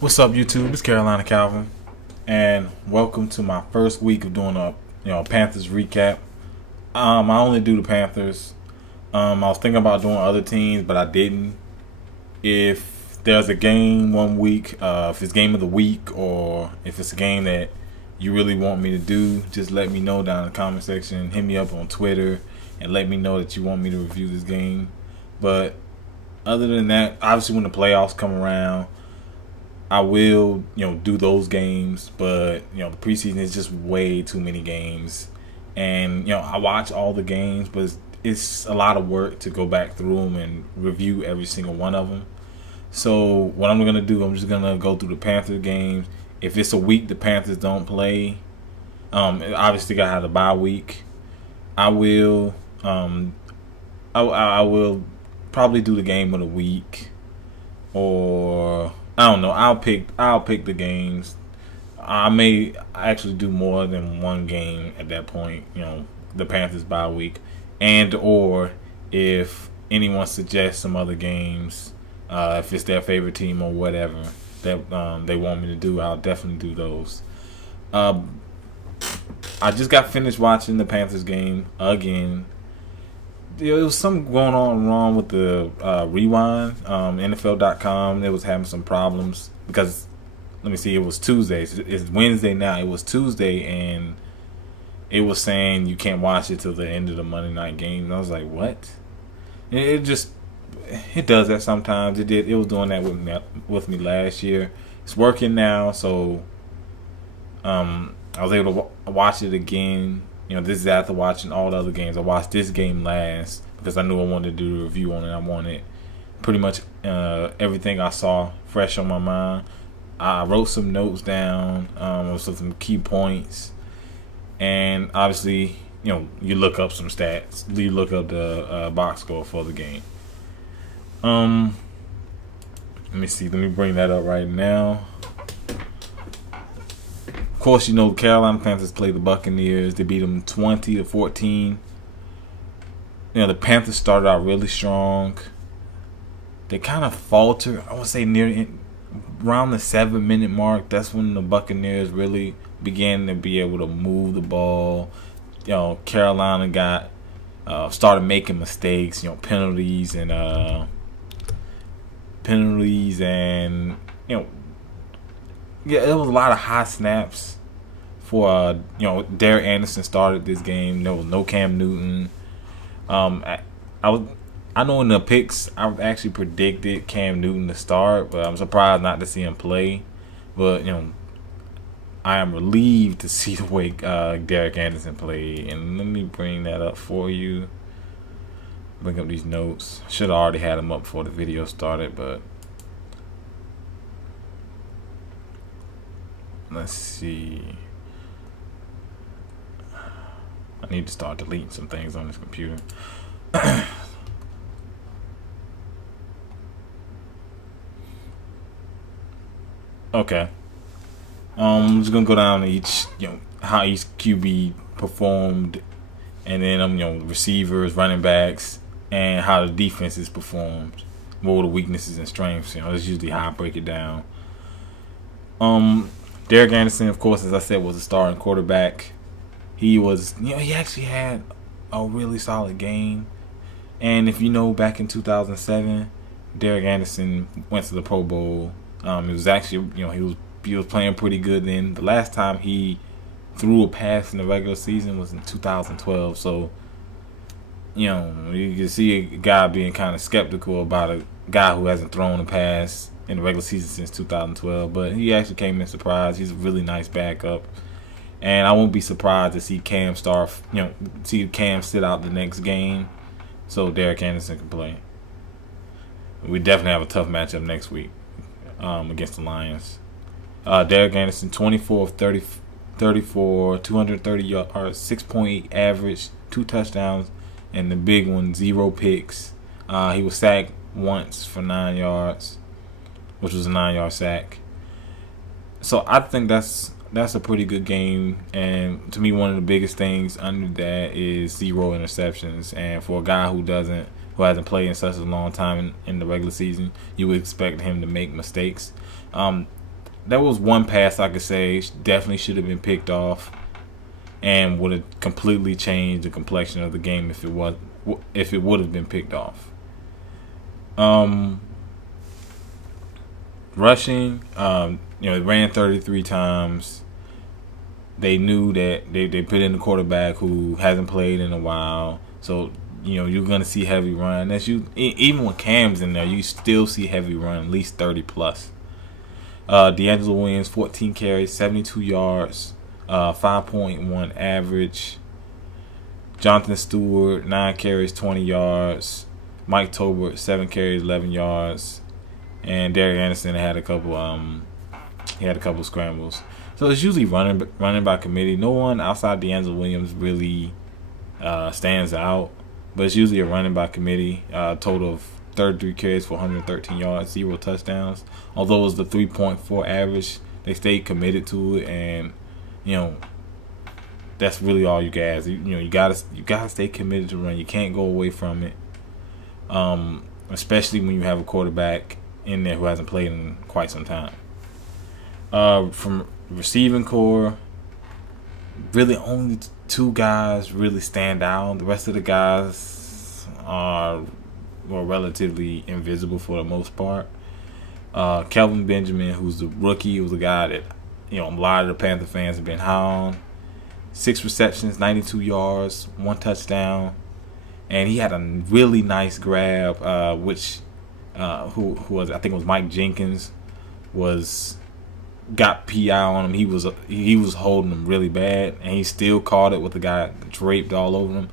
What's up, YouTube? It's Carolina Calvin, and welcome to my first week of doing a Panthers recap. I only do the Panthers. I was thinking about doing other teams, but I didn't. If there's a game one week, if it's game of the week, or if it's a game that you really want me to do, just let me know down in the comment section. Hit me up on Twitter and let me know that you want me to review this game. But other than that, obviously when the playoffs come around, I will, do those games, but, the preseason is just way too many games. And, I watch all the games, but it's a lot of work to go back through them and review every single one of them. So what I'm going to do, I'm just going to go through the Panthers games. If it's a week the Panthers don't play, obviously got to have the bye week. I will probably do the game of the week, or I don't know. I'll pick the games. I may actually do more than one game at that point. The Panthers bye week, and or if anyone suggests some other games, if it's their favorite team or whatever that they want me to do, I'll definitely do those. I just got finished watching the Panthers game again. There was something going on wrong with the rewind. NFL.com, it was having some problems because, let me see, it was Tuesday. It's Wednesday now. It was Tuesday, and it was saying you can't watch it till the end of the Monday night game. And I was like, what? It does that sometimes. It was doing that with me last year. It's working now, so I was able to watch it again. This is after watching all the other games. I watched this game last because I knew I wanted to do a review on it. I wanted pretty much everything I saw fresh on my mind. I wrote some notes down, some key points, and obviously, you look up some stats. You look up the box score for the game. Let me see. Let me bring that up right now. Of course, the Carolina Panthers played the Buccaneers. They beat them 20-14. The Panthers started out really strong. They kind of faltered. I would say around the 7-minute mark. That's when the Buccaneers really began to be able to move the ball. Carolina started making mistakes. Penalties and yeah, there was a lot of high snaps for Derek Anderson started this game. There was no Cam Newton. I know in the picks I actually predicted Cam Newton to start, but I'm surprised not to see him play. But I am relieved to see the way Derek Anderson played. And let me bring that up for you. Bring up these notes. Should have already had them up before the video started, but let's see. I need to start deleting some things on this computer. Okay. I'm just gonna go down to each, how each QB performed, and then receivers, running backs, and how the defenses performed. What were the weaknesses and strengths? That's usually how I break it down. Derek Anderson, of course, as I said, was a starting quarterback. He was, he actually had a really solid game. And if back in 2007, Derek Anderson went to the Pro Bowl. It was actually, he was playing pretty good then. The last time he threw a pass in the regular season was in 2012. So, you can see a guy being kind of skeptical about a guy who hasn't thrown a pass in the regular season since 2012, but he actually came in surprised. He's a really nice backup, and I won't be surprised to see Cam sit out the next game, so Derek Anderson can play. We definitely have a tough matchup next week against the Lions. Derek Anderson, 24 of 34, 230 yards, 6.8 average, 2 touchdowns, and the big one, 0 picks. He was sacked once for 9 yards. Which was a 9-yard sack. So I think that's a pretty good game, and to me, one of the biggest things under that is 0 interceptions. And for a guy who hasn't played in such a long time in the regular season, you would expect him to make mistakes. that was one pass I could say definitely should have been picked off, and would have completely changed the complexion of the game if it would have been picked off. Rushing, it ran 33 times. They knew that they put in a quarterback who hasn't played in a while, so you're gonna see heavy run. That's even when Cam's in there, you still see heavy run, at least 30 plus. D'Angelo Williams, 14 carries, 72 yards, 5.1 average. Jonathan Stewart, 9 carries, 20 yards. Mike Tolbert, 7 carries, 11 yards. And Derek Anderson had a couple scrambles. So it's usually running by committee. No one outside D'Angelo Williams really stands out, but it's usually a running by committee. Total of 33 carries for 113 yards, 0 touchdowns. Although it was the 3.4 average, they stayed committed to it, and that's really all you guys. You gotta stay committed to run. You can't go away from it, especially when you have a quarterback in there who hasn't played in quite some time. From receiving core, really only 2 guys really stand out. The rest of the guys are relatively invisible for the most part. Kelvin Benjamin, who's the rookie, was a guy that a lot of the Panther fans have been high on. 6 receptions, 92 yards, 1 touchdown, and he had a really nice grab, which who was, I think it was Mike Jenkins, got PI on him. He was holding him really bad, and he still caught it with the guy draped all over him.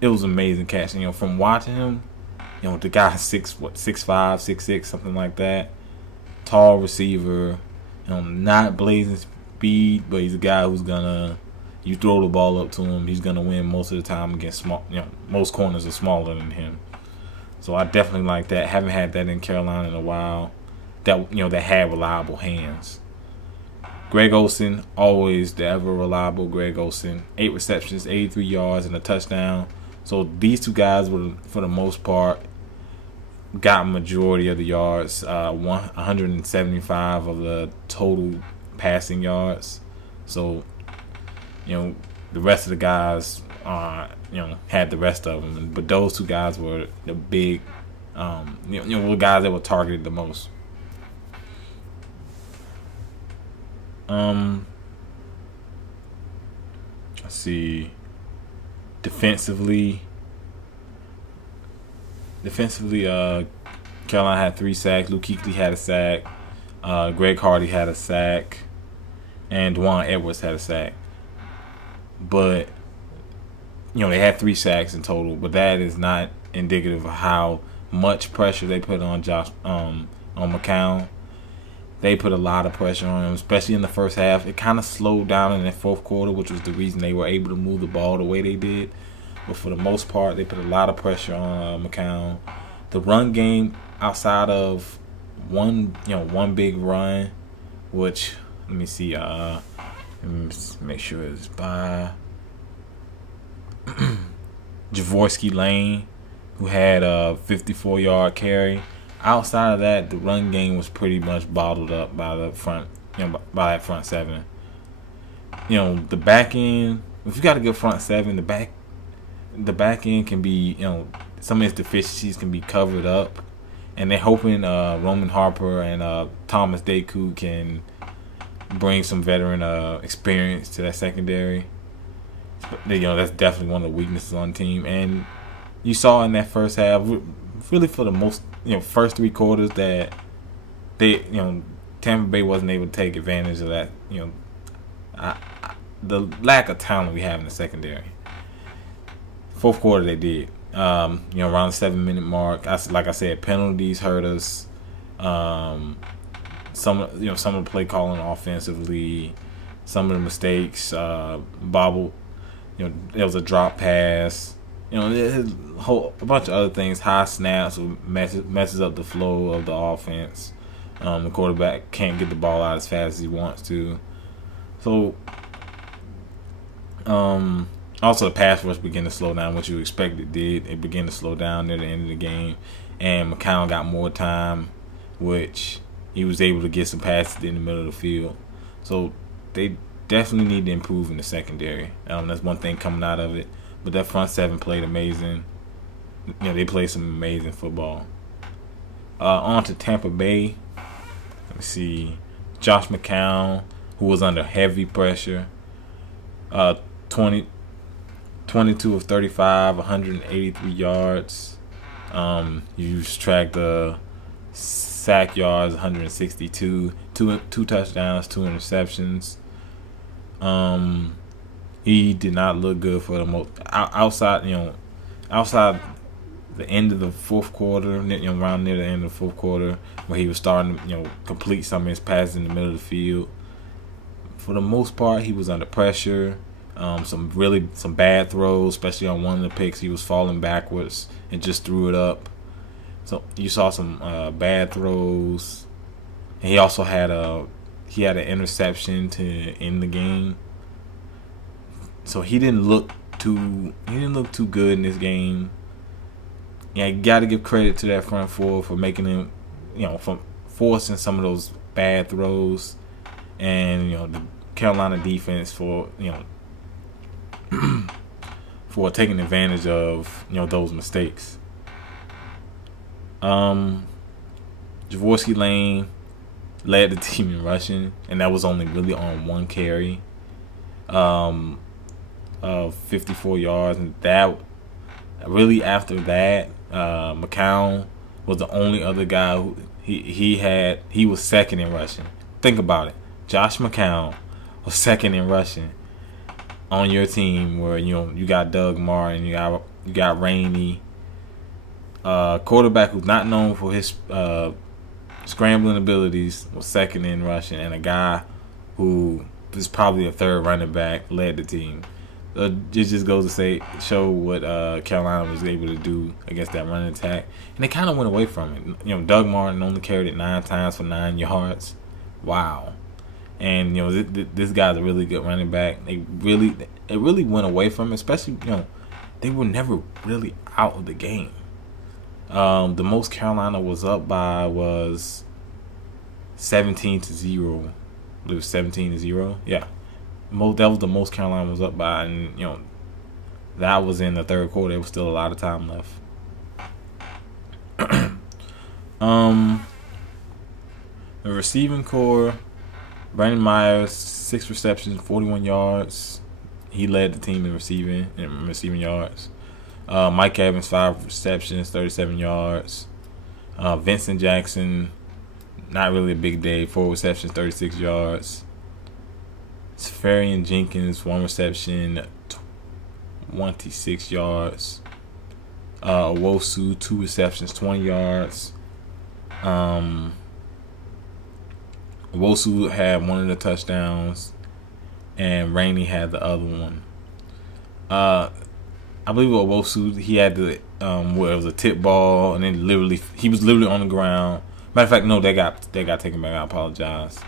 It was an amazing catch. From watching him, the guy's 6'5", 6'6", something like that. Tall receiver, not blazing speed, but he's a guy who's gonna, you throw the ball up to him, he's gonna win most of the time against small. Most corners are smaller than him. So I definitely like that. Haven't had that in Carolina in a while. That had reliable hands. Greg Olsen, always the ever reliable Greg Olsen. 8 receptions, 83 yards, and a touchdown. So these 2 guys were, for the most part, got majority of the yards. 175 of the total passing yards. So the rest of the guys had the rest of them, but those 2 guys were the big, were guys that were targeted the most. Let's see. Defensively, Carolina had 3 sacks. Luke Kuechly had a sack. Greg Hardy had a sack, and Dwan Edwards had a sack. But they had 3 sacks in total, but that is not indicative of how much pressure they put on McCown. They put a lot of pressure on him, especially in the first half. It kind of slowed down in the fourth quarter, which was the reason they were able to move the ball the way they did. But for the most part, they put a lot of pressure on McCown. The run game, outside of one big run, which, let me see, let me make sure it's by Javorski Lane, who had a 54-yard carry. Outside of that, the run game was pretty much bottled up by the front, by that front 7. The back end, if you got a good front 7, the back end can be, some of its deficiencies can be covered up, and they're hoping Roman Harper and Thomas Deku can bring some veteran experience to that secondary. That's definitely one of the weaknesses on the team, and you saw in that first half, really for the most, first 3 quarters, that they, Tampa Bay wasn't able to take advantage of that, the lack of talent we have in the secondary. Fourth quarter they did, around the 7-minute mark. Like I said, penalties hurt us. Some of the play calling offensively, some of the mistakes, bobbled. There was a drop pass. There's a bunch of other things. High snaps messes up the flow of the offense. The quarterback can't get the ball out as fast as he wants to. So, also the pass rush began to slow down, what you expect it did. It began to slow down near the end of the game, and McCown got more time, which he was able to get some passes in the middle of the field. So they definitely need to improve in the secondary. That's one thing coming out of it. But that front seven played amazing. They played some amazing football. On to Tampa Bay. Let me see. Josh McCown, who was under heavy pressure. 22 of 35, 183 yards. You track the sack yards, 162, two touchdowns, 2 interceptions. He did not look good for the most outside the end of the fourth quarter, around near the end of the fourth quarter, where he was starting to complete some of his passes in the middle of the field. For the most part, he was under pressure. Some bad throws, especially on one of the picks. He was falling backwards and just threw it up. So you saw some bad throws. And he also had an interception to end the game. So he didn't look too good in this game. Yeah, you got to give credit to that front four for making him, for forcing some of those bad throws, and the Carolina defense for for taking advantage of those mistakes. Jaworski Lane led the team in rushing, and that was only really on one carry of 54 yards, and that really after that, McCown was the only other guy who he was second in rushing. Think about it. Josh McCown was second in rushing on your team, where you got Doug Martin, you got Rainey, quarterback who's not known for his scrambling abilities, was second in rushing, and a guy who is probably a third running back led the team. It just goes to show what Carolina was able to do against that running attack, and they kind of went away from it. Doug Martin only carried it 9 times for 9 yards. Wow. And this guy's a really good running back. It really went away from it, especially they were never really out of the game. The most Carolina was up by was 17-0. It was 17-0. Yeah. That was the most Carolina was up by, and that was in the third quarter. There was still a lot of time left. The receiving core, Brandon Myers, 6 receptions, 41 yards. He led the team in receiving yards. Mike Evans, 5 receptions, 37 yards. Vincent Jackson, not really a big day, 4 receptions, 36 yards. Safarian Jenkins, 1 reception, 26 yards. Owosu, 2 receptions, 20 yards. Owosu had one of the touchdowns, and Rainey had the other one. I believe Owosu, he had the where it was a tip ball, and then he was literally on the ground. Matter of fact, no, they got taken back. I apologize.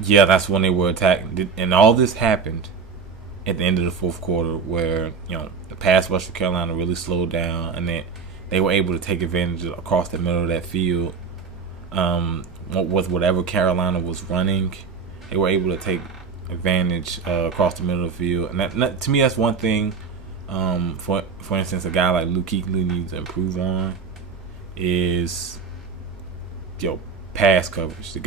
Yeah, that's when they were attacked, and all this happened at the end of the fourth quarter, where the pass rush for Carolina really slowed down, and they were able to take advantage across the middle of that field. With whatever Carolina was running, they were able to take advantage across the middle of the field, and that to me, that's one thing. For instance, a guy like Luke Kuechly needs to improve on is pass coverage. The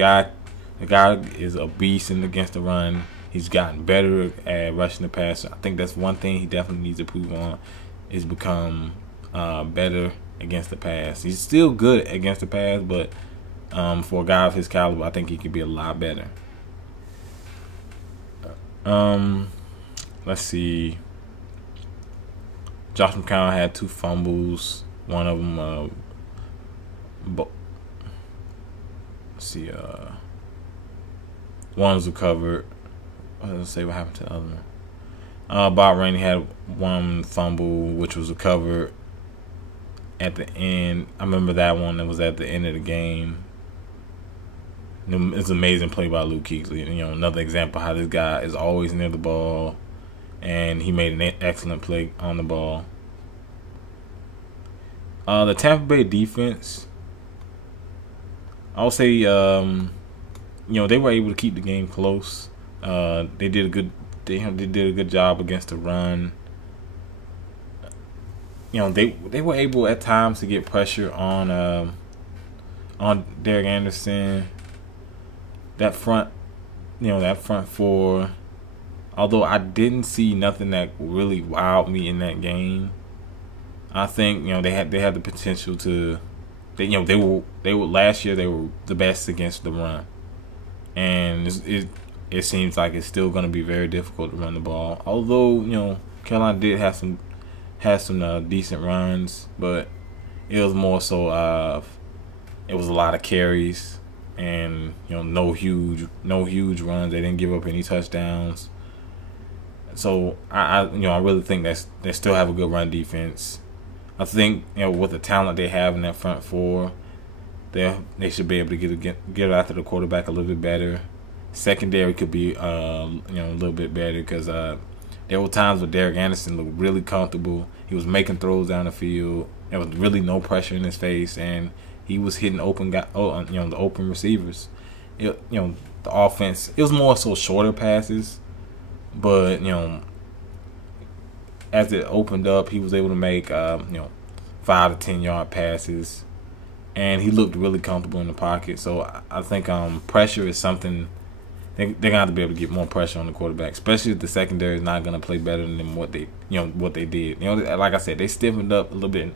guy is a beast against the run. He's gotten better at rushing the passer. I think that's one thing he definitely needs to improve on, is become better against the pass. He's still good against the pass, but for a guy of his caliber, I think he could be a lot better. Let's see. Josh McCown had 2 fumbles. One of them, one was recovered. Let's say what happened to the other one. Bob Rainey had 1 fumble, which was recovered at the end. I remember that one. That was at the end of the game. It's an amazing play by Luke Kuechly. Another example how this guy is always near the ball, and he made an excellent play on the ball. The Tampa Bay defense, I'll say, they were able to keep the game close. They did a good, they did a good job against the run. They were able at times to get pressure on Derek Anderson. That front four. Although I didn't see nothing that really wowed me in that game. I think they had the potential to. They were last year they were the best against the run, and it seems like it's still going to be very difficult to run the ball. Although Carolina did have some decent runs, but it was more so it was a lot of carries and no huge runs. They didn't give up any touchdowns. So I really think they still have a good run defense. I think with the talent they have in that front four, they should be able to get after the quarterback a little bit better. Secondary could be a little bit better because there were times where Derek Anderson looked really comfortable. He was making throws down the field. There was really no pressure in his face, and he was hitting the open receivers. The offense, it was more so shorter passes, but as it opened up, he was able to make 5 to 10 yard passes, and he looked really comfortable in the pocket. So I think pressure is something they're gonna have to be able to get more pressure on the quarterback, especially if the secondary is not gonna play better than what they did. Like I said, they stiffened up a little bit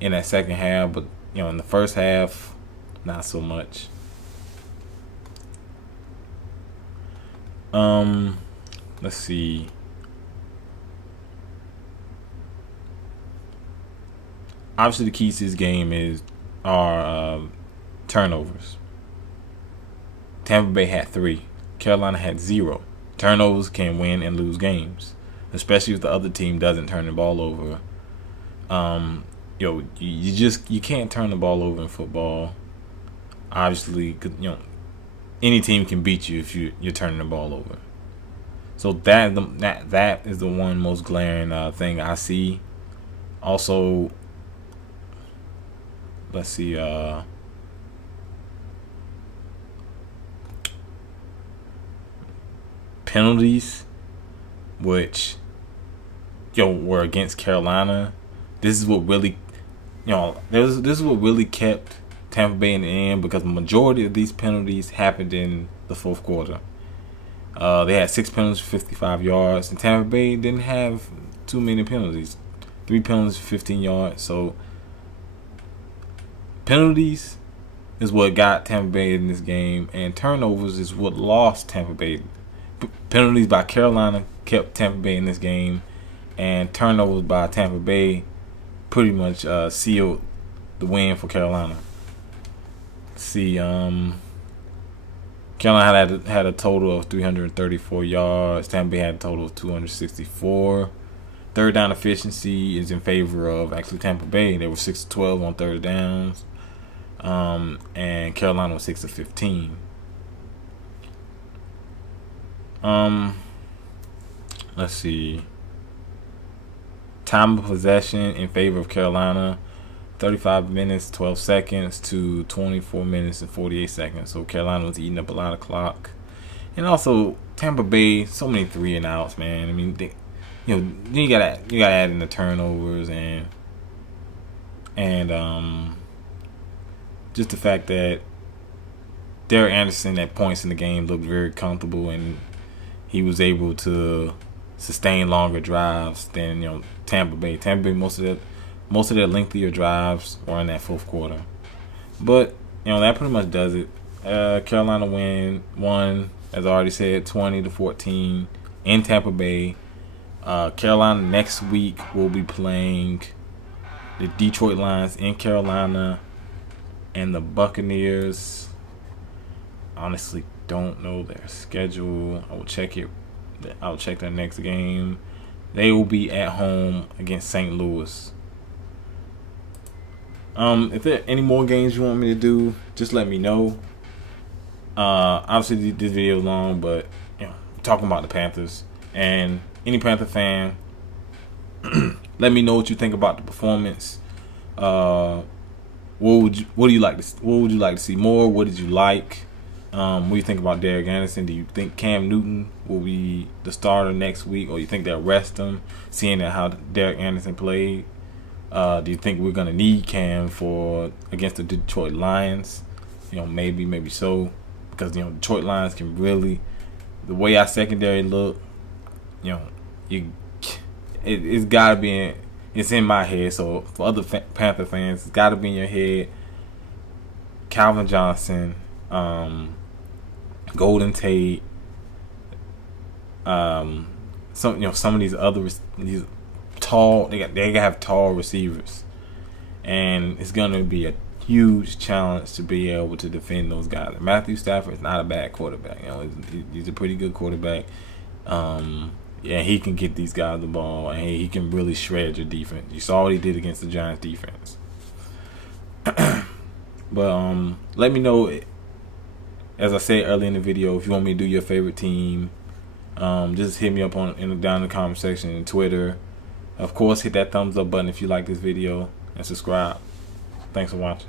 in that second half, but in the first half, not so much. Let's see. Obviously, the keys to this game are turnovers. Tampa Bay had 3. Carolina had 0. Turnovers can win and lose games, especially if the other team doesn't turn the ball over. You can't turn the ball over in football. Obviously, any team can beat you if you're turning the ball over. So that is the one most glaring thing I see. Also, let's see. Penalties, which were against Carolina. This is what really, this is what really kept Tampa Bay in the end, because the majority of these penalties happened in the fourth quarter. They had 6 penalties for 55 yards, and Tampa Bay didn't have too many penalties. 3 penalties for 15 yards. So penalties is what got Tampa Bay in this game, and turnovers is what lost Tampa Bay. Penalties by Carolina kept Tampa Bay in this game, and turnovers by Tampa Bay pretty much sealed the win for Carolina. Let's see, Carolina had a total of 334 yards. Tampa Bay had a total of 264. Third down efficiency is in favor of actually Tampa Bay. They were 6 of 12 on third downs, and Carolina was 6 of 15. Let's see. Time of possession in favor of Carolina, 35 minutes, 12 seconds to 24 minutes and 48 seconds. So Carolina was eating up a lot of clock. And also Tampa Bay, so many 3 and outs, man. I mean, you gotta add in the turnovers and just the fact that Derek Anderson at points in the game looked very comfortable, and he was able to sustain longer drives than Tampa Bay. Tampa Bay, most of their lengthier drives were in that fourth quarter. But that pretty much does it. Carolina won, as I already said, 20-14 in Tampa Bay. Carolina next week will be playing the Detroit Lions in Carolina, and the Buccaneers. Honestly, don't know their schedule. I will check it. I'll check their next game. They will be at home against St. Louis. If there are any more games you want me to do, just let me know. Obviously this video is long, but talking about the Panthers, and any Panther fan, let me know what you think about the performance. What do you like to? What would you like to see more? What did you like? What do you think about Derek Anderson? Do you think Cam Newton will be the starter next week, or you think they'll rest him, seeing that how Derek Anderson played? Do you think we're gonna need Cam against the Detroit Lions? Maybe so, because Detroit Lions can really, the way our secondary look, it's gotta be it's in my head. So for other Panther fans, it's gotta be in your head. Calvin Johnson, Golden Tate, some of these tall, they gotta have tall receivers, and it's gonna be a huge challenge to be able to defend those guys. Matthew Stafford is not a bad quarterback. He's a pretty good quarterback. He can get these guys the ball, and he can really shred your defense. You saw what he did against the Giants defense. But let me know, as I said earlier in the video, if you want me to do your favorite team. Just hit me up down in the comment section and Twitter. Of course, hit that thumbs up button if you like this video, and subscribe. Thanks for watching.